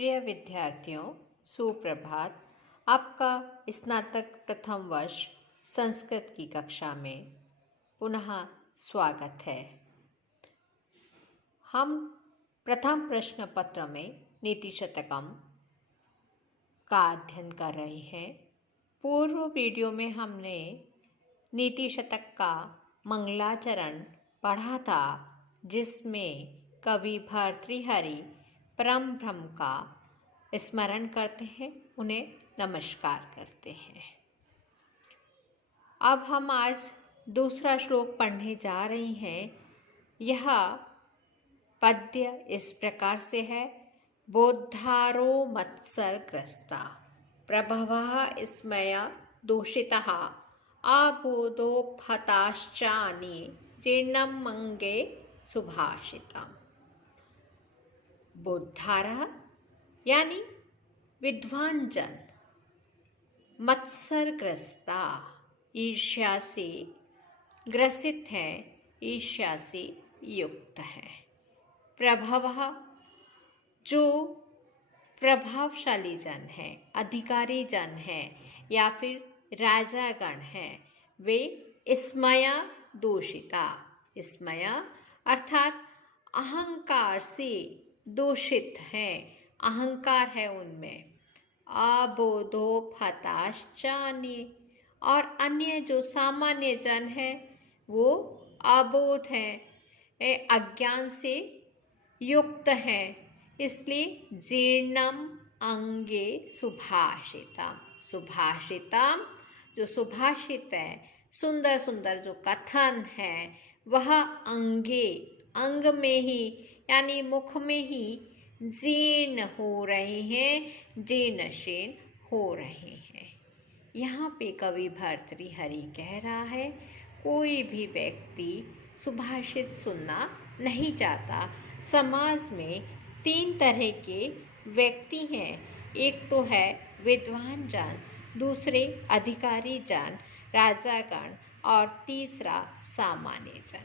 प्रिय विद्यार्थियों, सुप्रभात। आपका स्नातक प्रथम वर्ष संस्कृत की कक्षा में पुनः स्वागत है। हम प्रथम प्रश्न पत्र में नीति शतकम का अध्ययन कर रहे हैं। पूर्व वीडियो में हमने नीति शतक का मंगलाचरण पढ़ा था, जिसमें कवि भर्तृहरि परम ब्रह्म का स्मरण करते हैं, उन्हें नमस्कार करते हैं। अब हम आज दूसरा श्लोक पढ़ने जा रही हैं। यह पद्य इस प्रकार से है। बोद्धारो मत्सरग्रस्ता प्रभवः स्मया दूषितः आबोधोपहताश्चान्ये जीर्णम् अंगे सुभाषितम्। बोद्धारः यानी विद्वान जन, मत्सरग्रस्ता ईर्ष्या से ग्रसित है, ईर्ष्या से युक्त है। प्रभवः जो प्रभावशाली जन है, अधिकारी जन है या फिर राजागण है, वे स्मया दूषिता, स्मया अर्थात अहंकार से दूषित हैं, अहंकार है उनमें। आबोधोपहताश्चान्ये और अन्य जो सामान्य जन है वो अबोध हैं, अज्ञान से युक्त हैं, इसलिए जीर्णम अंगे सुभाषितम। सुभाषितम जो सुभाषित है, सुंदर सुंदर जो कथन है, वह अंगे अंग में ही यानी मुख में ही जीर्ण हो रहे हैं, जीर्ण शीर्ण हो रहे हैं। यहाँ पे कवि भर्तृहरि कह रहा है, कोई भी व्यक्ति सुभाषित सुनना नहीं चाहता। समाज में तीन तरह के व्यक्ति हैं। एक तो है विद्वान जन, दूसरे अधिकारी जन, राजागण, और तीसरा सामान्य जन।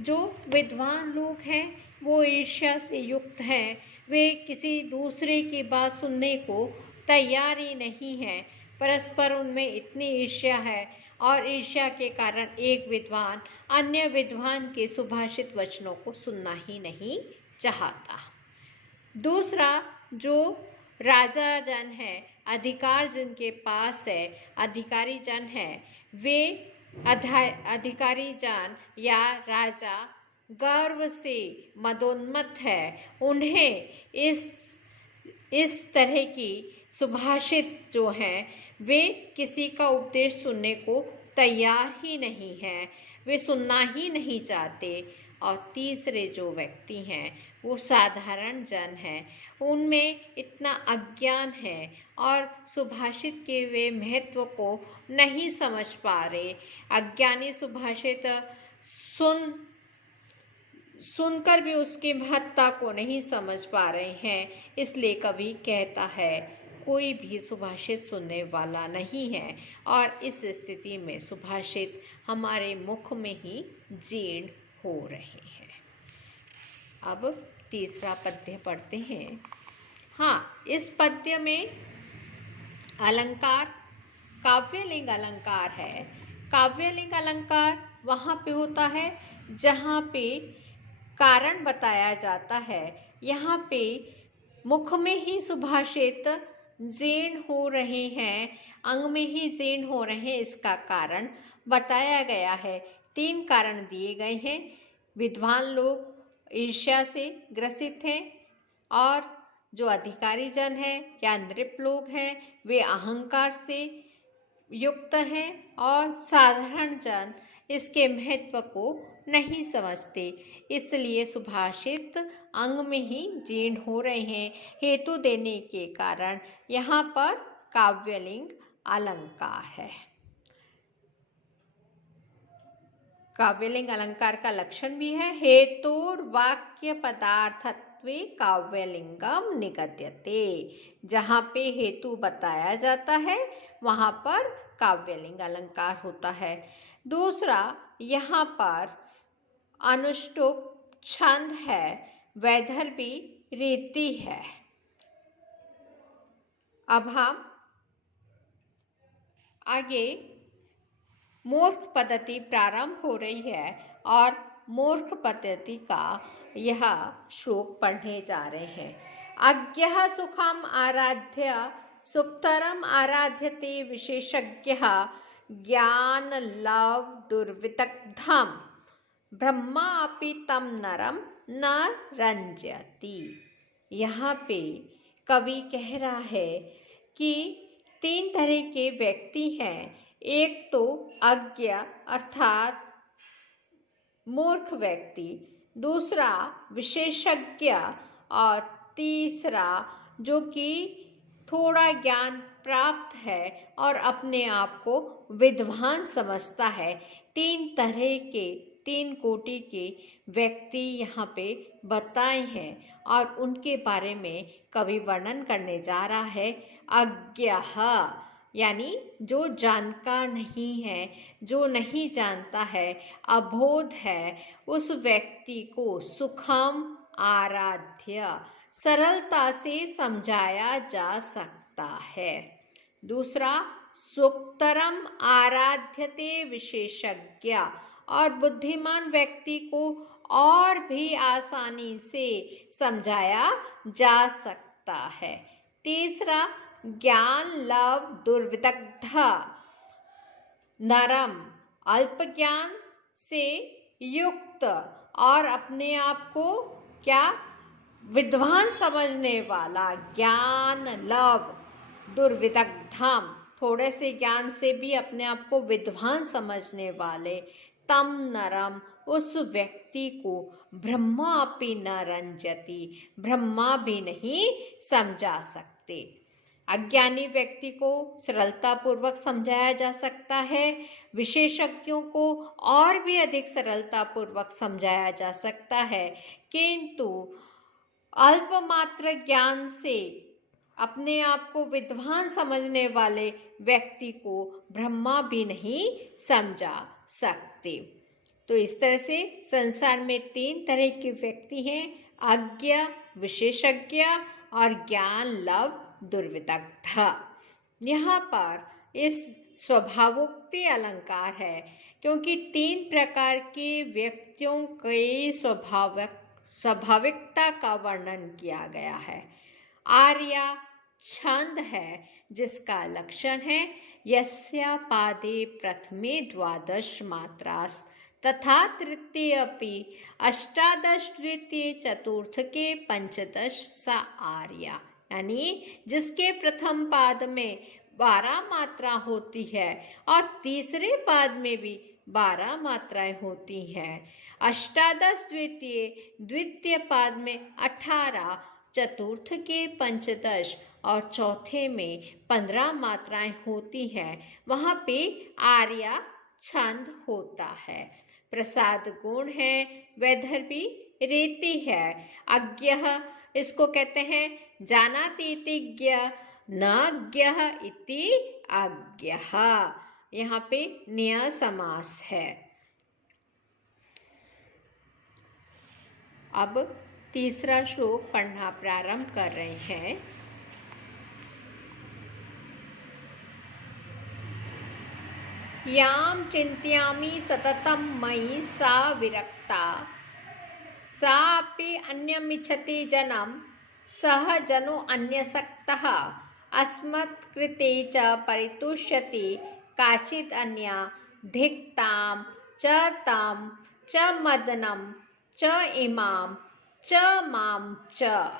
जो विद्वान लोग हैं वो ईर्ष्या से युक्त हैं, वे किसी दूसरे की बात सुनने को तैयार ही नहीं हैं। परस्पर उनमें इतनी ईर्ष्या है और ईर्ष्या के कारण एक विद्वान अन्य विद्वान के सुभाषित वचनों को सुनना ही नहीं चाहता। दूसरा जो राजा जन है, अधिकार जिनके पास है, अधिकारी जन है, वे अधिकारी जन या राजा गर्व से मदोन्मत्त है। उन्हें इस तरह की सुभाषित जो हैं, वे किसी का उपदेश सुनने को तैयार ही नहीं हैं, वे सुनना ही नहीं चाहते। और तीसरे जो व्यक्ति हैं वो साधारण जन हैं, उनमें इतना अज्ञान है और सुभाषित के वे महत्व को नहीं समझ पा रहे। अज्ञानी सुभाषित सुनकर भी उसकी महत्ता को नहीं समझ पा रहे हैं। इसलिए कवि कहता है, कोई भी सुभाषित सुनने वाला नहीं है और इस स्थिति में सुभाषित हमारे मुख में ही जीर्ण हो रहे हैं। अब तीसरा पद्य पढ़ते हैं। हाँ, इस पद्य में अलंकार काव्यलिंग अलंकार है। काव्यलिंग अलंकार वहाँ पे होता है जहाँ पे कारण बताया जाता है। यहाँ पे मुख में ही सुभाषित जीर्ण हो रहे हैं, अंग में ही जीर्ण हो रहे हैं, इसका कारण बताया गया है। तीन कारण दिए गए हैं। विद्वान लोग ईर्ष्या से ग्रसित हैं और जो अधिकारी जन हैं या नृप लोग हैं वे अहंकार से युक्त हैं और साधारण जन इसके महत्व को नहीं समझते। इसलिए सुभाषित अंग में ही जीर्ण हो रहे हैं। हेतु देने के कारण यहाँ पर काव्यलिंग अलंकार है। काव्यलिंग अलंकार का लक्षण भी है। हेतुर वाक्य पदार्थत्वे काव्यलिंगम निगद्यते। जहाँ पे हेतु बताया जाता है वहाँ पर काव्यलिंग अलंकार होता है। दूसरा, यहाँ पर अनुष्टुप छंद है, वैदर्भी रीति है। अब हम आगे मूर्ख पद्धति प्रारंभ हो रही है और मूर्ख पद्धति का यह श्लोक पढ़ने जा रहे हैं। अज्ञः सुखम आराध्य सुखतरम आराध्यते विशेषज्ञः ज्ञान लव दुर्विदग्धम ब्रह्मा अपि तम नरम न रंजति। यहाँ पे कवि कह रहा है कि 3 तरह के व्यक्ति हैं। एक तो अज्ञ अर्थात मूर्ख व्यक्ति, दूसरा विशेषज्ञ और तीसरा जो कि थोड़ा ज्ञान प्राप्त है और अपने आप को विद्वान समझता है। 3 तरह के 3 कोटि के व्यक्ति यहाँ पे बताए हैं और उनके बारे में कवि वर्णन करने जा रहा है। अज्ञः यानी जो जानकार नहीं है, जो नहीं जानता है, अबोध है, उस व्यक्ति को सुखम आराध्य सरलता से समझाया जा सकता है। दूसरा सुखतरम आराध्यते विशेषज्ञ और बुद्धिमान व्यक्ति को और भी आसानी से समझाया जा सकता है। तीसरा ज्ञान लव दुर्विदग्ध नरम अल्प ज्ञान से युक्त और अपने आप को क्या विद्वान समझने वाला ज्ञान लव दुर्विदग्धम थोड़े से ज्ञान से भी अपने आप को विद्वान समझने वाले तम नरम उस व्यक्ति को ब्रह्मा अपि न रंजति ब्रह्मा भी नहीं समझा सकते। अज्ञानी व्यक्ति को सरलता पूर्वक समझाया जा सकता है, विशेषज्ञों को और भी अधिक सरलता पूर्वक समझाया जा सकता है, किंतु अल्पमात्र ज्ञान से अपने आप को विद्वान समझने वाले व्यक्ति को ब्रह्मा भी नहीं समझा सकते। तो इस तरह से संसार में 3 तरह के व्यक्ति हैं, अज्ञ, विशेषज्ञ और ज्ञान लव दुर्विदग्ध। यहाँ पर इस स्वभावोक्ति अलंकार है क्योंकि 3 प्रकार के व्यक्तियों के स्वाभाविकता का वर्णन किया गया है। आर्या छंद है जिसका लक्षण है यस्या पादे प्रथमे 12 मात्रास् तथा तृतीय अपि 18 द्वितीय चतुर्थ के 15 सा आर्या, यानी जिसके प्रथम पाद में 12 मात्रा होती है और तीसरे पाद में भी 12 मात्राएं होती हैं। 18 द्वितीय पाद में 18, चतुर्थ के 15 और चौथे में 15 मात्राएं होती हैं, वहाँ पे आर्या छंद होता है। प्रसाद गुण है, वैदर्भी रीति है। अज्ञः इसको कहते हैं जानाति इति ज्ञ नाज्ञः इति अज्ञः। यहाँ पे न्याय समास है। अब तीसरा श्लोक पढ़ना प्रारंभ कर रहे हैं। याम चिंत्यामि सततम मयि सा विरक्ता सापि अन्यमिच्छति जनम सह जनो अन्यसक्तः अस्मत्कृते च परितुष्यति काचित् अन्या धिक्ताम च ताम च मदनम च इमाम च माम च।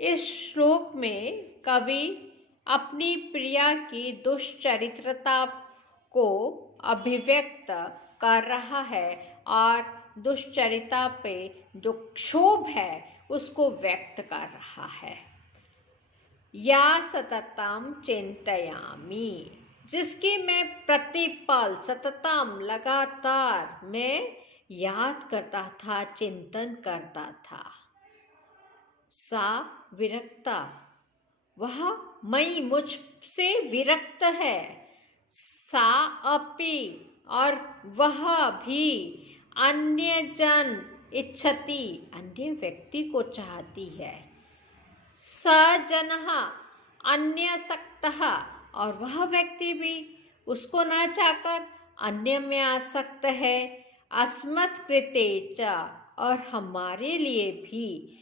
इस श्लोक में कवि अपनी प्रिया की दुष्चरित्रता को अभिव्यक्त कर रहा है और दुष्चरिता पे जो क्षोभ है उसको व्यक्त कर रहा है। या सततम चिंतयामि, जिसकी मैं प्रतिपल सततम लगातार मैं याद करता था, चिंतन करता था। सा विरक्ता, वह मैं मुझसे विरक्त है। सा अपि और वह भी अन्य जन इच्छति, अन्य व्यक्ति को चाहती है। स जनः अन्यसक्तः, और वह व्यक्ति भी उसको न चाहकर अन्य में आसक्त है। अस्मत्कृते च, और हमारे लिए भी।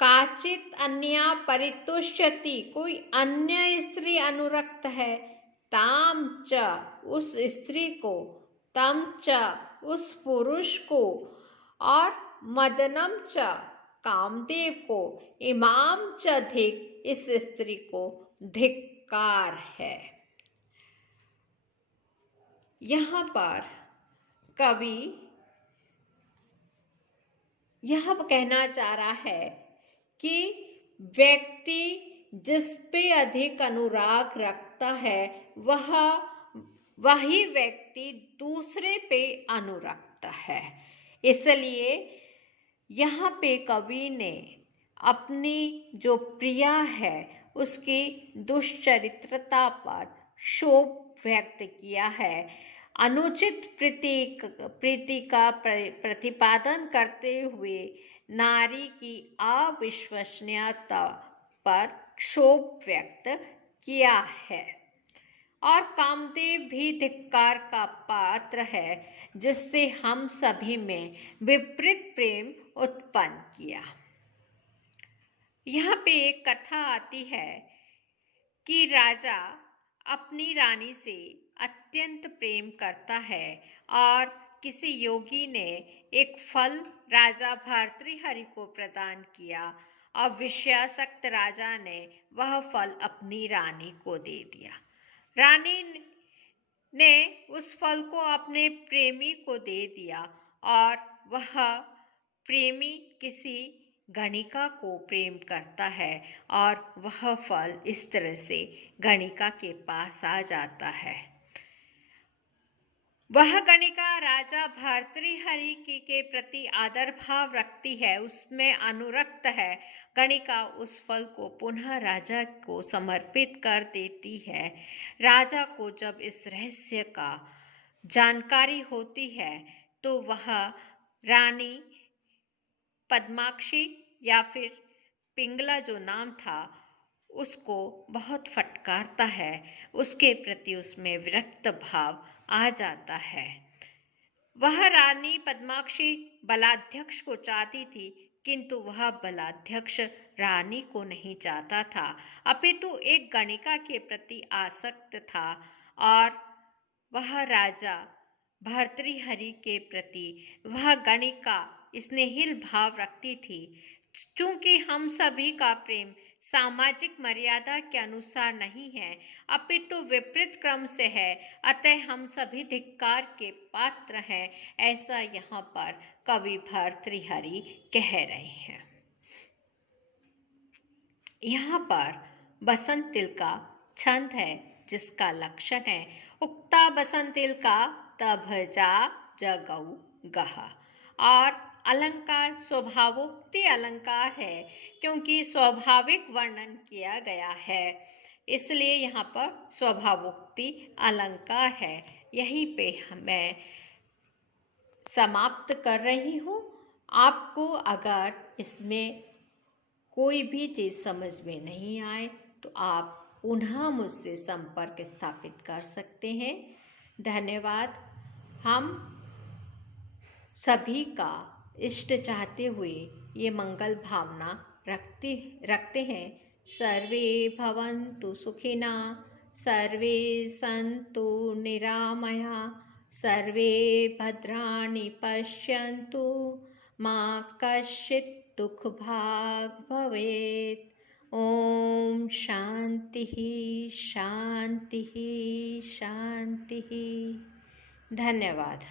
काचित अन्या परितुष्यति, कोई अन्य स्त्री अनुरक्त है। ताम च, उस स्त्री को। तम च, उस पुरुष को। और मदनम च, कामदेव को। इमाम च धिक, इस स्त्री को धिक्कार है। यहाँ पर कवि यह कहना चाह रहा है कि व्यक्ति जिस पे अधिक अनुराग रखता है वही व्यक्ति दूसरे पे अनुरक्त है। इसलिए यहाँ पे कवि ने अपनी जो प्रिया है उसकी दुश्चरित्रता पर शोक व्यक्त किया है। अनुचित प्रीति का प्रतिपादन करते हुए नारी की अविश्वसनीयता पर क्षोभ व्यक्त किया है। और कामदेव भी धिक्कार का पात्र है, जिससे हम सभी में विपरीत प्रेम उत्पन्न किया। यहाँ पे एक कथा आती है कि राजा अपनी रानी से अत्यंत प्रेम करता है और किसी योगी ने एक फल राजा भर्तृहरि को प्रदान किया और विषयासक्त राजा ने वह फल अपनी रानी को दे दिया। रानी ने उस फल को अपने प्रेमी को दे दिया और वह प्रेमी किसी गणिका को प्रेम करता है और वह फल इस तरह से गणिका के पास आ जाता है। वह गणिका राजा भर्तृहरि के प्रति आदर भाव रखती है, उसमें अनुरक्त है। गणिका उस फल को पुनः राजा को समर्पित कर देती है। राजा को जब इस रहस्य का जानकारी होती है तो वह रानी पद्माक्षी या फिर पिंगला जो नाम था उसको बहुत फटकारता है। उसके प्रति उसमें विरक्त भाव आ जाता है। वह रानी पद्माक्षी बलाध्यक्ष को चाहती थी, किंतु वह बलाध्यक्ष रानी को नहीं चाहता था, अपितु एक गणिका के प्रति आसक्त था और वह राजा भर्तृहरि के प्रति वह गणिका स्नेहिल भाव रखती थी। चूंकि हम सभी का प्रेम सामाजिक मर्यादा के अनुसार नहीं है अपितु विपरीत क्रम से है, अतः हम सभी धिक्कार के पात्र हैं, ऐसा यहाँ पर कवि भर्तृहरि कह रहे हैं। यहाँ पर बसंतिल का छंद है जिसका लक्षण है उक्ता बसंतिल का तभजा जगौ गहा। और अलंकार स्वभावोक्ति अलंकार है क्योंकि स्वाभाविक वर्णन किया गया है, इसलिए यहाँ पर स्वभावोक्ति अलंकार है। यहीं पे मैं समाप्त कर रही हूँ। आपको अगर इसमें कोई भी चीज़ समझ में नहीं आए तो आप पुनः मुझसे संपर्क स्थापित कर सकते हैं। धन्यवाद। हम सभी का इष्ट चाहते हुए ये मंगल भावना रखते हैं। सर्वे भवन्तु सुखिना, सर्वे सन्तु निरामया, सर्वे भद्राणि पश्यन्तु, मा कश्चित् दुख भाग् भवेत्। ओम शांति शांति शांति। धन्यवाद।